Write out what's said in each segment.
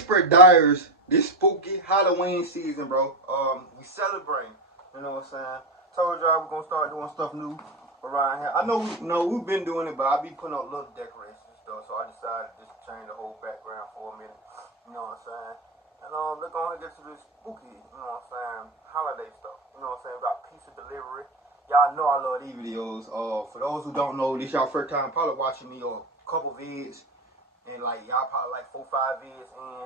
Expert Dyers, this spooky Halloween season, bro. We celebrating. You know what I'm saying? Told y'all we're gonna start doing stuff new around here. I know we've been doing it, but I be putting up little decorations and stuff. So I decided just to change the whole background for a minute. You know what I'm saying? And let's go ahead and get to this spooky, you know what I'm saying, holiday stuff. You know what I'm saying? About pizza delivery. Y'all know I love these videos. For those who don't know, this y'all first time probably watching me or a couple vids. And like y'all probably like 4-5 vids in.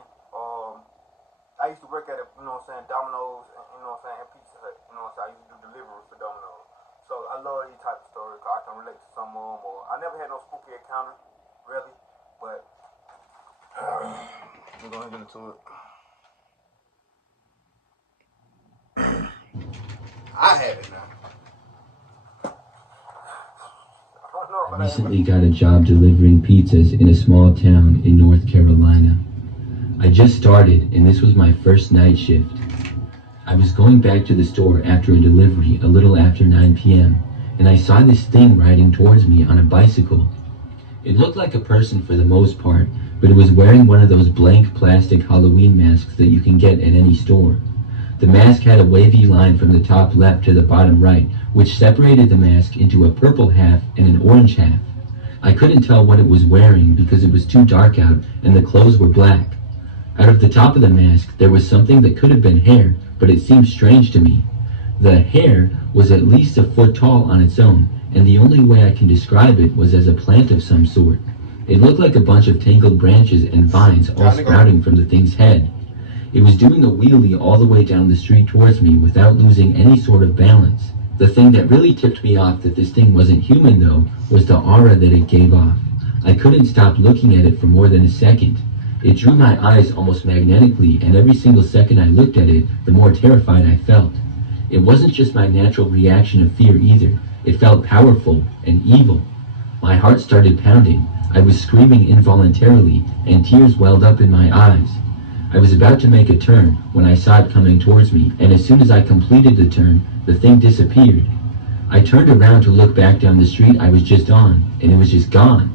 I used to work at you know what I'm saying, Domino's, you know what I'm saying, and Pizza Hut. You know what I'm saying? I used to do delivery for Domino's. So I love these type of stories because I can relate to some of them. Or I never had no spooky encounter, really. But we're gonna get into it. I have it now. I recently got a job delivering pizzas in a small town in North Carolina. I just started and this was my first night shift. I was going back to the store after a delivery a little after 9 p.m. and I saw this thing riding towards me on a bicycle. It looked like a person for the most part, but it was wearing one of those blank plastic Halloween masks that you can get at any store. The mask had a wavy line from the top left to the bottom right, which separated the mask into a purple half and an orange half. I couldn't tell what it was wearing because it was too dark out and the clothes were black. Out of the top of the mask there was something that could have been hair, but it seemed strange to me. The hair was at least a foot tall on its own, and the only way I can describe it was as a plant of some sort. It looked like a bunch of tangled branches and vines all sprouting from the thing's head. It was doing a wheelie all the way down the street towards me without losing any sort of balance. The thing that really tipped me off that this thing wasn't human though was the aura that it gave off. I couldn't stop looking at it for more than a second. It drew my eyes almost magnetically, and every single second I looked at it, the more terrified I felt. It wasn't just my natural reaction of fear either. It felt powerful and evil. My heart started pounding. I was screaming involuntarily, and tears welled up in my eyes. I was about to make a turn when I saw it coming towards me, and as soon as I completed the turn, the thing disappeared. I turned around to look back down the street I was just on, and it was just gone.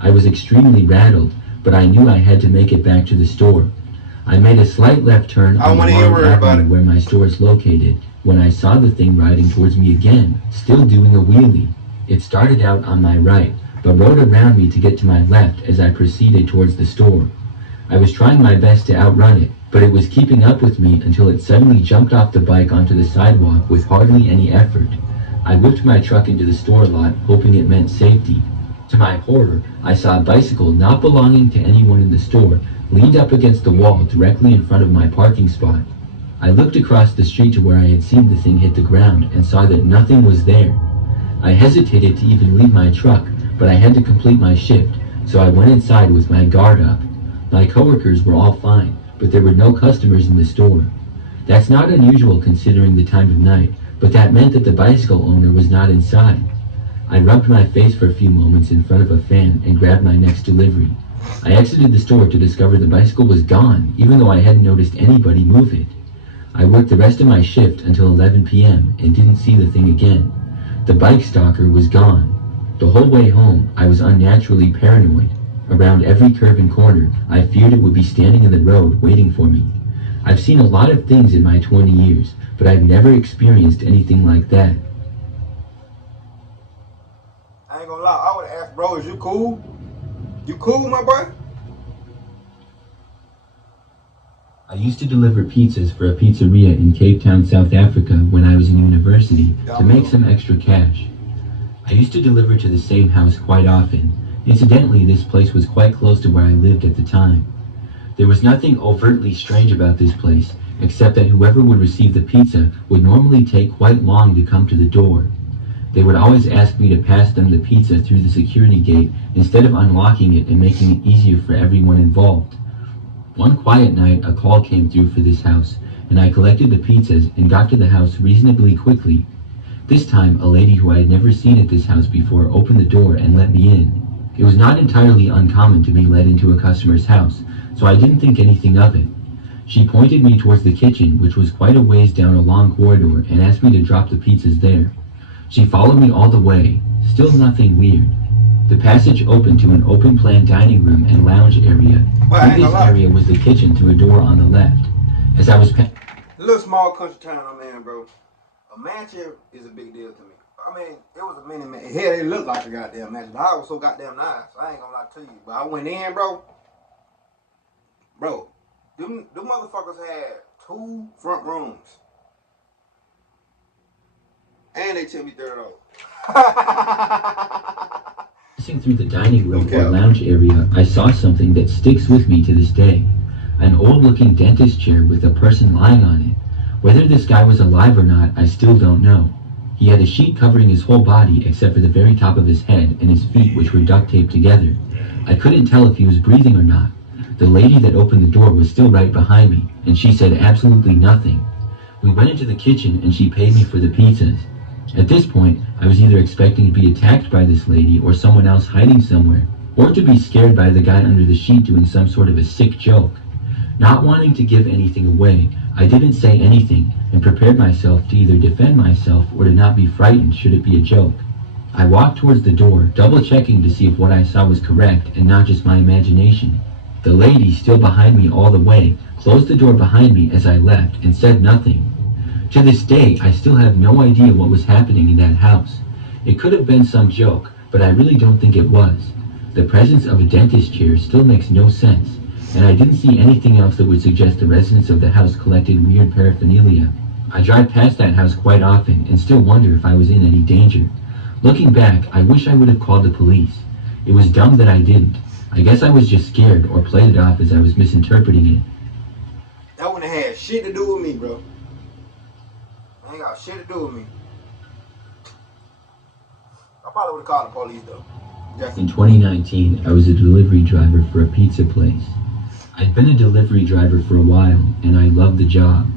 I was extremely rattled, but I knew I had to make it back to the store. I made a slight left turn on the long avenue where my store is located when I saw the thing riding towards me again, still doing a wheelie. It started out on my right, but rode around me to get to my left as I proceeded towards the store. I was trying my best to outrun it, but it was keeping up with me until it suddenly jumped off the bike onto the sidewalk with hardly any effort. I whipped my truck into the store lot, hoping it meant safety. To my horror, I saw a bicycle not belonging to anyone in the store leaned up against the wall directly in front of my parking spot. I looked across the street to where I had seen the thing hit the ground and saw that nothing was there. I hesitated to even leave my truck, but I had to complete my shift, so I went inside with my guard up. My coworkers were all fine, but there were no customers in the store. That's not unusual considering the time of night, but that meant that the bicycle owner was not inside. I rubbed my face for a few moments in front of a fan and grabbed my next delivery. I exited the store to discover the bicycle was gone, even though I hadn't noticed anybody move it. I worked the rest of my shift until 11 p.m. and didn't see the thing again. The bike stalker was gone. The whole way home, I was unnaturally paranoid. Around every curve and corner, I feared it would be standing in the road waiting for me. I've seen a lot of things in my 20 years, but I've never experienced anything like that. I ain't gonna lie, I would've asked, bro, is you cool? You cool, my boy? I used to deliver pizzas for a pizzeria in Cape Town, South Africa when I was in university to make some extra cash. I used to deliver to the same house quite often. Incidentally, this place was quite close to where I lived at the time. There was nothing overtly strange about this place, except that whoever would receive the pizza would normally take quite long to come to the door. They would always ask me to pass them the pizza through the security gate instead of unlocking it and making it easier for everyone involved. One quiet night, a call came through for this house, and I collected the pizzas and got to the house reasonably quickly. This time, a lady who I had never seen at this house before opened the door and let me in. It was not entirely uncommon to be let into a customer's house, so I didn't think anything of it. She pointed me towards the kitchen, which was quite a ways down a long corridor, and asked me to drop the pizzas there. She followed me all the way, still nothing weird. The passage opened to an open-plan dining room and lounge area. Through this area was the kitchen through a door on the left. As I was a little small country town I'm in, bro. A mansion is a big deal to me. I mean, it was a mini mansion. Hell, it looked like a goddamn mansion. But I was so goddamn nice. I ain't gonna lie to you. But I went in, bro. Bro, them motherfuckers had 2 front rooms. And they tell me $30. Passing through the dining room or lounge area, I saw something that sticks with me to this day. An old-looking dentist chair with a person lying on it. Whether this guy was alive or not, I still don't know. He had a sheet covering his whole body except for the very top of his head and his feet, which were duct taped together. I couldn't tell if he was breathing or not. The lady that opened the door was still right behind me, and she said absolutely nothing. We went into the kitchen and she paid me for the pizzas. At this point, I was either expecting to be attacked by this lady or someone else hiding somewhere, or to be scared by the guy under the sheet doing some sort of a sick joke. Not wanting to give anything away, I didn't say anything and prepared myself to either defend myself or to not be frightened should it be a joke. I walked towards the door, double-checking to see if what I saw was correct and not just my imagination. The lady, still behind me all the way, closed the door behind me as I left and said nothing. To this day, I still have no idea what was happening in that house. It could have been some joke, but I really don't think it was. The presence of a dentist chair still makes no sense, and I didn't see anything else that would suggest the residents of the house collected weird paraphernalia. I drive past that house quite often and still wonder if I was in any danger. Looking back, I wish I would have called the police. It was dumb that I didn't. I guess I was just scared or played it off as I was misinterpreting it. That wouldn't have had shit to do with me, bro. Ain't got shit to do with me. I probably would have called the police though. In 2019, I was a delivery driver for a pizza place. I'd been a delivery driver for a while, and I loved the job.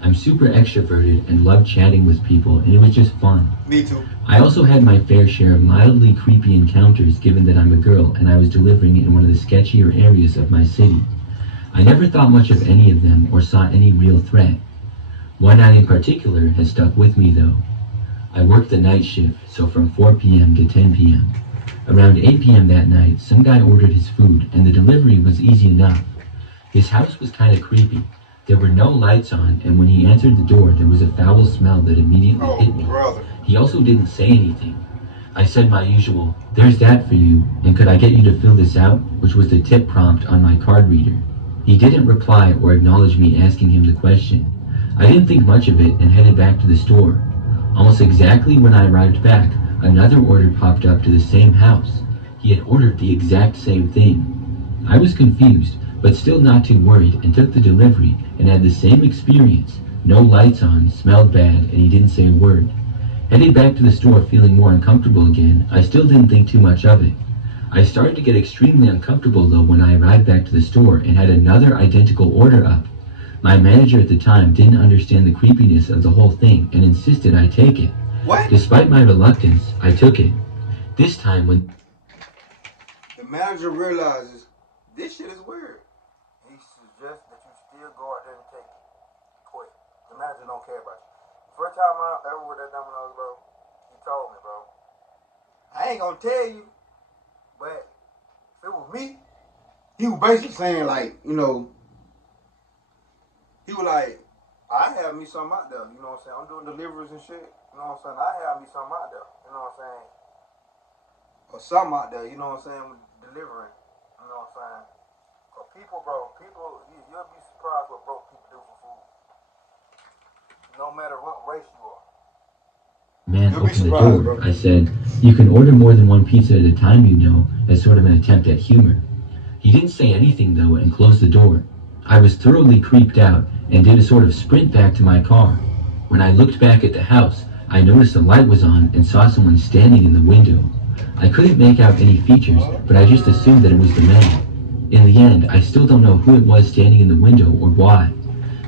I'm super extroverted and love chatting with people, and it was just fun. Me too. I also had my fair share of mildly creepy encounters given that I'm a girl and I was delivering in one of the sketchier areas of my city. I never thought much of any of them or saw any real threat. One night in particular has stuck with me though. I worked the night shift, so from 4 p.m. to 10 p.m. Around 8 p.m. that night, some guy ordered his food and the delivery was easy enough. His house was kind of creepy. There were no lights on, and when he entered the door, there was a foul smell that immediately hit me. Brother. He also didn't say anything. I said my usual, "There's that for you, and could I get you to fill this out?" which was the tip prompt on my card reader. He didn't reply or acknowledge me asking him the question. I didn't think much of it and headed back to the store. Almost exactly when I arrived back, another order popped up to the same house. He had ordered the exact same thing. I was confused, but still not too worried, and took the delivery and had the same experience. No lights on, smelled bad, and he didn't say a word. Headed back to the store feeling more uncomfortable again, I still didn't think too much of it. I started to get extremely uncomfortable though when I arrived back to the store and had another identical order up. My manager at the time didn't understand the creepiness of the whole thing and insisted I take it. What? Despite my reluctance, I took it. This time when the manager realizes this shit is weird, he suggests that you still go out there and take it. Quick. The manager don't care about you. First time I ever with that Domino's, bro, he told me, bro, I ain't gonna tell you, but if it was me, he was basically saying like, you know, he was like, I have me something out there, you know what I'm saying? I'm doing deliveries and shit, you know what I'm saying? I have me something out there, you know what I'm saying? Or something out there, you know what I'm saying, with delivering, you know what I'm saying? But people, bro, you'll be surprised what broke people do for food. No matter what race you are. Man opened the door, I said, "You can order more than one pizza at a time, you know," as sort of an attempt at humor. He didn't say anything though and closed the door. I was thoroughly creeped out and did a sort of sprint back to my car. When I looked back at the house, I noticed the light was on and saw someone standing in the window. I couldn't make out any features, but I just assumed that it was the man. In the end, I still don't know who it was standing in the window or why.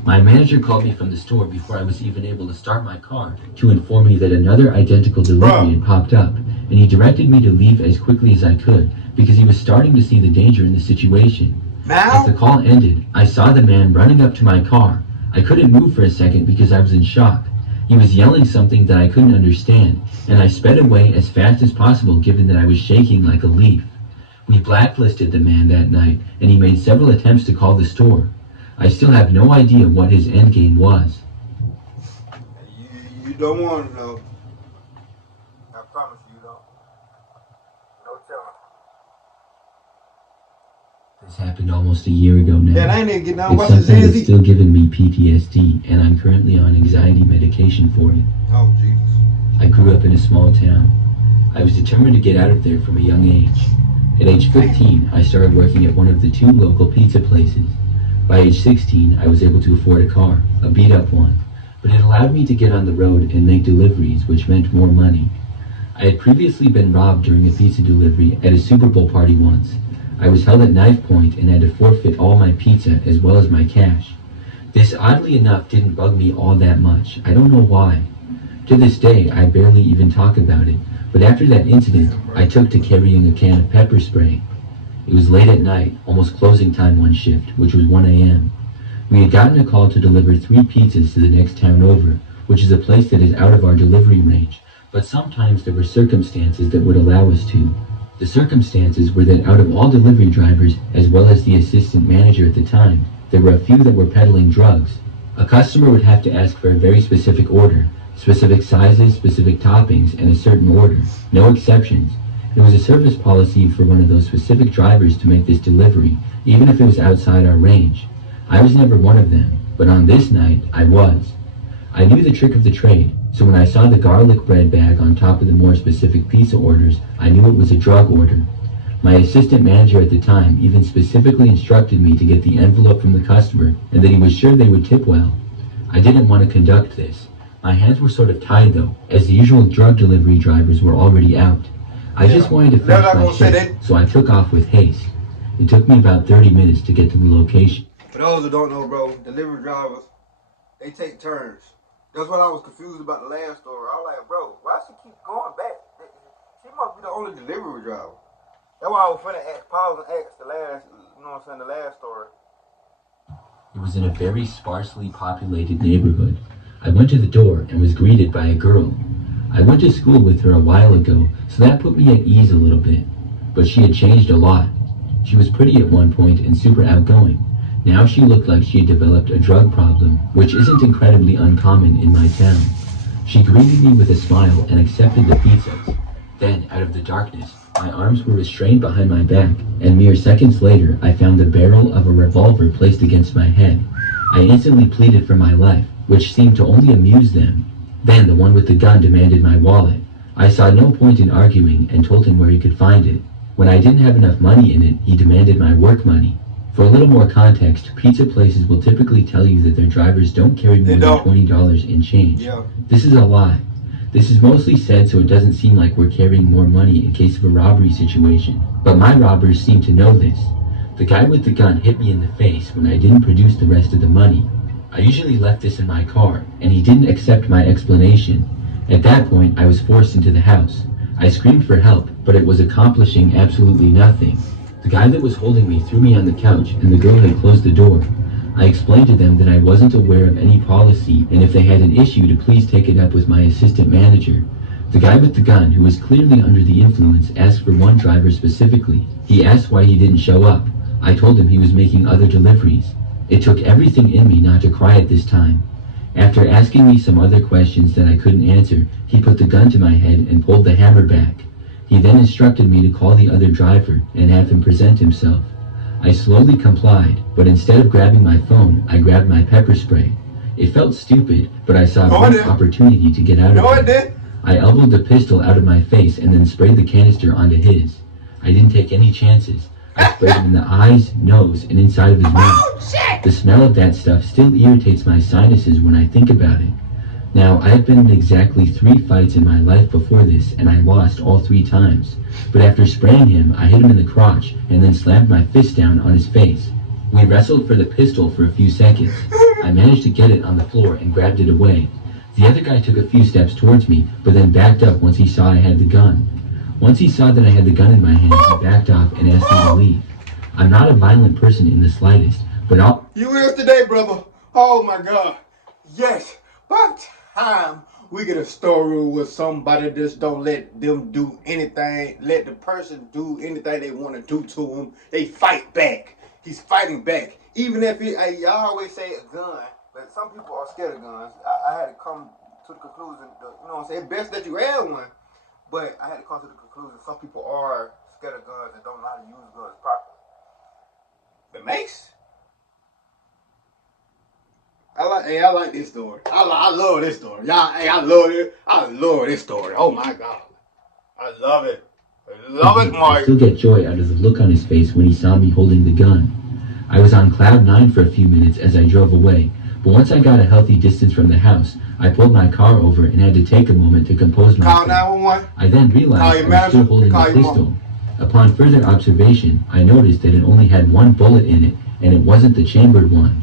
My manager called me from the store before I was even able to start my car to inform me that another identical delivery had popped up, and he directed me to leave as quickly as I could because he was starting to see the danger in the situation. Now? As the call ended, I saw the man running up to my car. I couldn't move for a second because I was in shock. He was yelling something that I couldn't understand, and I sped away as fast as possible given that I was shaking like a leaf. We blacklisted the man that night, and he made several attempts to call the store. I still have no idea what his endgame was. You don't want to know. I promise you don't. No telling. This happened almost a year ago now. Yeah, I ain't getting out. It's What's something his that's still giving me PTSD, and I'm currently on anxiety medication for it. Oh, Jesus. I grew up in a small town. I was determined to get out of there from a young age. At age 15, I started working at one of the 2 local pizza places. By age 16, I was able to afford a car, a beat-up one, but it allowed me to get on the road and make deliveries, which meant more money. I had previously been robbed during a pizza delivery at a Super Bowl party once. I was held at knife point and had to forfeit all my pizza as well as my cash. This, oddly enough, didn't bug me all that much. I don't know why. To this day, I barely even talk about it, but after that incident, I took to carrying a can of pepper spray. It was late at night, almost closing time one shift, which was 1 a.m. We had gotten a call to deliver 3 pizzas to the next town over, which is a place that is out of our delivery range, but sometimes there were circumstances that would allow us to. The circumstances were that out of all delivery drivers, as well as the assistant manager at the time, there were a few that were peddling drugs. A customer would have to ask for a very specific order, specific sizes, specific toppings, and a certain order, no exceptions. It was a service policy for one of those specific drivers to make this delivery, even if it was outside our range. I was never one of them, but on this night, I was. I knew the trick of the trade, so when I saw the garlic bread bag on top of the more specific pizza orders, I knew it was a drug order. My assistant manager at the time even specifically instructed me to get the envelope from the customer and that he was sure they would tip well. I didn't want to conduct this. My hands were sort of tied though, as the usual drug delivery drivers were already out. I just wanted to finish my shift, so I took off with haste. It took me about 30 minutes to get to the location. For those who don't know, bro, delivery drivers, they take turns. That's what I was confused about the last story. I was like, bro, why she keep going back? She must be the only delivery driver. That's why I was finna pause and ask the last, the last story. It was in a very sparsely populated neighborhood. I went to the door and was greeted by a girl. I went to school with her a while ago, so that put me at ease a little bit. But she had changed a lot. She was pretty at one point and super outgoing. Now she looked like she had developed a drug problem, which isn't incredibly uncommon in my town. She greeted me with a smile and accepted the pizzas. Then, out of the darkness, my arms were restrained behind my back, and mere seconds later, I found the barrel of a revolver placed against my head. I instantly pleaded for my life, which seemed to only amuse them. Then the one with the gun demanded my wallet. I saw no point in arguing and told him where he could find it. When I didn't have enough money in it, he demanded my work money. For a little more context, pizza places will typically tell you that their drivers don't carry more than $20 in change. Yeah. This is a lie. This is mostly said so it doesn't seem like we're carrying more money in case of a robbery situation. But my robbers seem to know this. The guy with the gun hit me in the face when I didn't produce the rest of the money. I usually left this in my car, and he didn't accept my explanation. At that point, I was forced into the house. I screamed for help, but it was accomplishing absolutely nothing. The guy that was holding me threw me on the couch, and the girl had closed the door. I explained to them that I wasn't aware of any policy, and if they had an issue to please take it up with my assistant manager. The guy with the gun, who was clearly under the influence, asked for one driver specifically. He asked why he didn't show up. I told him he was making other deliveries. It took everything in me not to cry at this time. After asking me some other questions that I couldn't answer, he put the gun to my head and pulled the hammer back. He then instructed me to call the other driver and have him present himself. I slowly complied, but instead of grabbing my phone, I grabbed my pepper spray. It felt stupid, but I saw a great opportunity to get out of it. I elbowed the pistol out of my face and then sprayed the canister onto his. I didn't take any chances. I sprayed him in the eyes, nose, and inside of his mouth. The smell of that stuff still irritates my sinuses when I think about it. Now, I have been in exactly 3 fights in my life before this, and I lost all 3 times. But after spraying him, I hit him in the crotch, and then slammed my fist down on his face. We wrestled for the pistol for a few seconds. I managed to get it on the floor and grabbed it away. The other guy took a few steps towards me, but then backed up once he saw I had the gun. Once he saw that I had the gun in my hand, he backed off and asked me to leave. I'm not a violent person in the slightest, but You is today, brother. Oh my God. Yes, but time we get a story with somebody just don't let them do anything, let the person do anything they want to do to them. They fight back. He's fighting back. Even if y'all always say a gun, but some people are scared of guns. I had to come to the conclusion, you know what I'm saying? Best that you have one, but I had to come to the conclusion some people are scared of guns and don't know how to use guns properly. The mace? I like this story. I love this story. Y'all, I love it. I love this story. Oh my God. I love it. I love it, Mike. I still get joy out of the look on his face when he saw me holding the gun. I was on cloud 9 for a few minutes as I drove away, but once I got a healthy distance from the house, I pulled my car over and had to take a moment to compose myself. Call 911. I then realized I was still holding the pistol. Upon further observation, I noticed that it only had one bullet in it, and it wasn't the chambered one.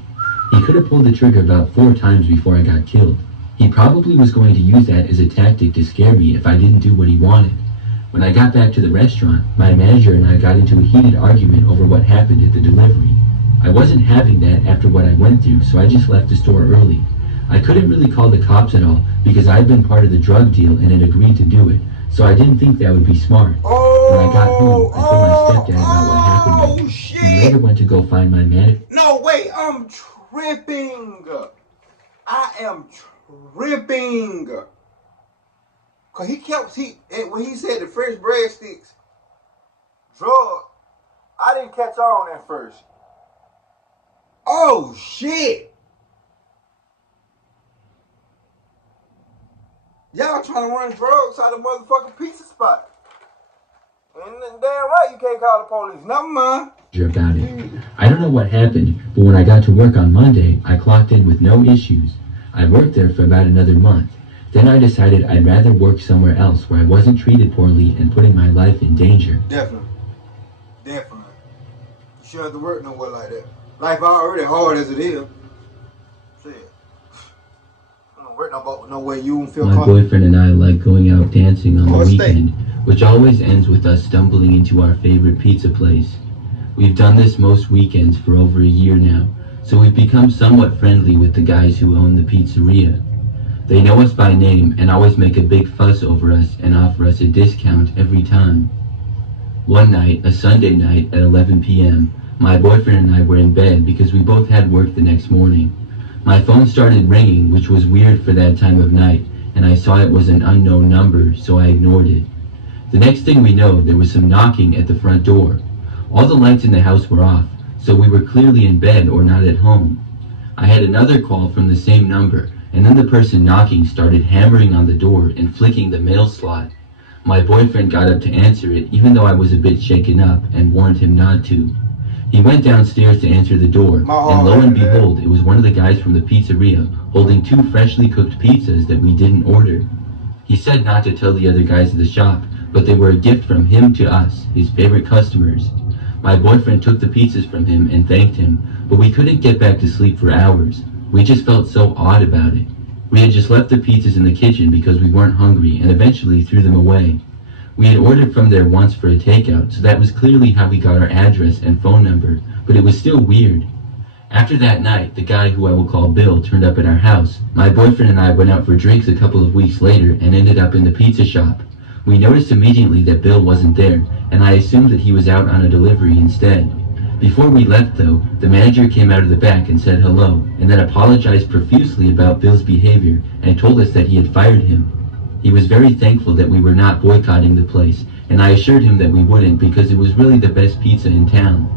He could have pulled the trigger about 4 times before I got killed. He probably was going to use that as a tactic to scare me if I didn't do what he wanted. When I got back to the restaurant, my manager and I got into a heated argument over what happened at the delivery. I wasn't having that after what I went through, so I just left the store early. I couldn't really call the cops at all because I'd been part of the drug deal and had agreed to do it, so I didn't think that would be smart. When I got home, I told my stepdad about what happened to me, and later went to go find my manager. No, wait, I'm tripping. I am tripping. Cause when he said the French breadsticks, drug, I didn't catch on at first. Oh shit. Y'all trying to run drugs out of the motherfucking pizza spot. And damn right you can't call the police. Never mind. About it. I don't know what happened, but when I got to work on Monday, I clocked in with no issues. I worked there for about another month. Then I decided I'd rather work somewhere else where I wasn't treated poorly and putting my life in danger. Definitely. You shouldn't have to work nowhere like that. Life already hard as it is. Shit. I don't work no way you don't feel comfortable. My boyfriend and I like going out dancing on the weekend, which always ends with us stumbling into our favorite pizza place. We've done this most weekends for over a year now, so we've become somewhat friendly with the guys who own the pizzeria. They know us by name and always make a big fuss over us and offer us a discount every time. One night, a Sunday night at 11 p.m., my boyfriend and I were in bed because we both had work the next morning. My phone started ringing, which was weird for that time of night, and I saw it was an unknown number, so I ignored it. The next thing we know, there was some knocking at the front door. All the lights in the house were off, so we were clearly in bed or not at home. I had another call from the same number, and then the person knocking started hammering on the door and flicking the mail slot. My boyfriend got up to answer it, even though I was a bit shaken up, and warned him not to. He went downstairs to answer the door, and lo and behold, it was one of the guys from the pizzeria holding 2 freshly cooked pizzas that we didn't order. He said not to tell the other guys at the shop, but they were a gift from him to us, his favorite customers. My boyfriend took the pizzas from him and thanked him, but we couldn't get back to sleep for hours. We just felt so odd about it. We had just left the pizzas in the kitchen because we weren't hungry and eventually threw them away. We had ordered from there once for a takeout, so that was clearly how we got our address and phone number, but it was still weird. After that night, the guy who I will call Bill turned up at our house. My boyfriend and I went out for drinks a couple of weeks later and ended up in the pizza shop. We noticed immediately that Bill wasn't there, and I assumed that he was out on a delivery instead. Before we left though, the manager came out of the back and said hello, and then apologized profusely about Bill's behavior and told us that he had fired him. He was very thankful that we were not boycotting the place, and I assured him that we wouldn't because it was really the best pizza in town.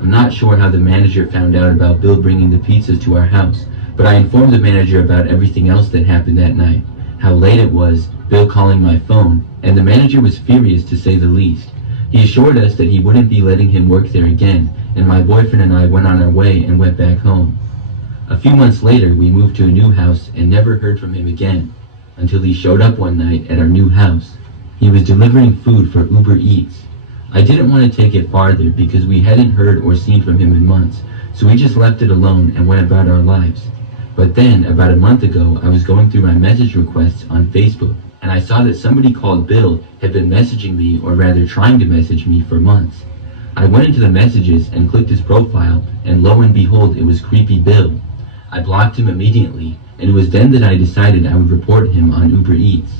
I'm not sure how the manager found out about Bill bringing the pizzas to our house, but I informed the manager about everything else that happened that night, how late it was, Bill calling my phone, and the manager was furious to say the least. He assured us that he wouldn't be letting him work there again, and my boyfriend and I went on our way and went back home. A few months later, we moved to a new house and never heard from him again, until he showed up one night at our new house. He was delivering food for Uber Eats. I didn't want to take it farther because we hadn't heard or seen from him in months, so we just left it alone and went about our lives. But then, about a month ago, I was going through my message requests on Facebook, and I saw that somebody called Bill had been messaging me, or rather trying to message me, for months. I went into the messages and clicked his profile, and lo and behold, it was Creepy Bill. I blocked him immediately, and it was then that I decided I would report him on Uber Eats.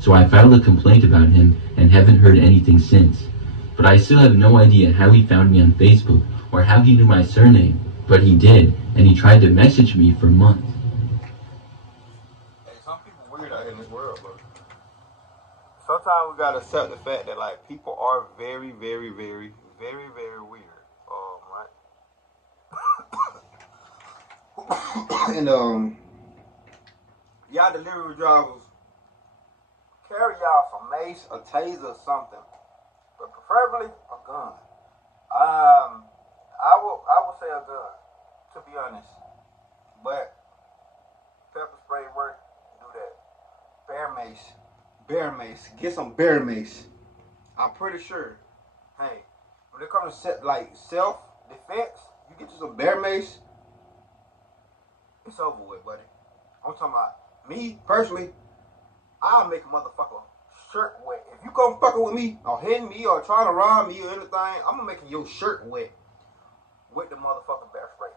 So I filed a complaint about him and haven't heard anything since. But I still have no idea how he found me on Facebook or how he knew my surname. But he did, and he tried to message me for months. Hey, some people weird out here in this world, bro. Sometimes we gotta accept the fact that like people are very, very, very, very, very weird. Right? And y'all delivery drivers, carry y'all some mace, a taser, or something, but preferably a gun. I would say a gun, to be honest. But pepper spray work, do that. Bear mace, get some bear mace. I'm pretty sure. Hey, when it comes to self defense, you get you some bear mace, it's over with, buddy. I'm talking about me personally. I'll make a motherfucker shirt wet. If you come fucking with me or hitting me or trying to rob me or anything, I'm gonna make your shirt wet with the motherfucking bear spray.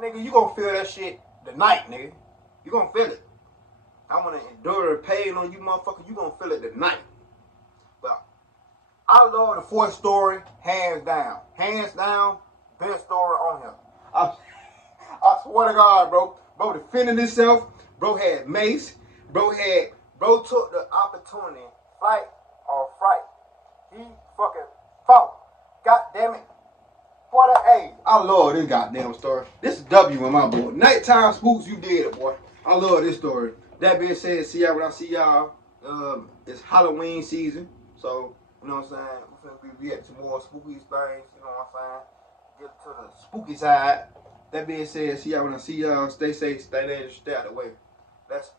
Nigga, you gonna feel that shit tonight, nigga. You gonna feel it. I'm gonna endure the pain on you, motherfucker. You gonna feel it tonight. But I love the fourth story, hands down. Hands down, best story on him. I swear to God, bro. Bro defended himself. Bro had mace. Bro took the opportunity, flight or fright. He fucking fought. God damn it. Boy, I love this goddamn story. This is W in my boy. Nighttime Spooks, you did it, boy. I love this story. That being said, see y'all when I see y'all. It's Halloween season. So, you know what I'm saying? We're going to be reacting to more spooky things, you know what I'm saying? Get to the spooky side. That being said, see y'all when I see y'all. Stay safe, stay dangerous, stay out of the way. Let's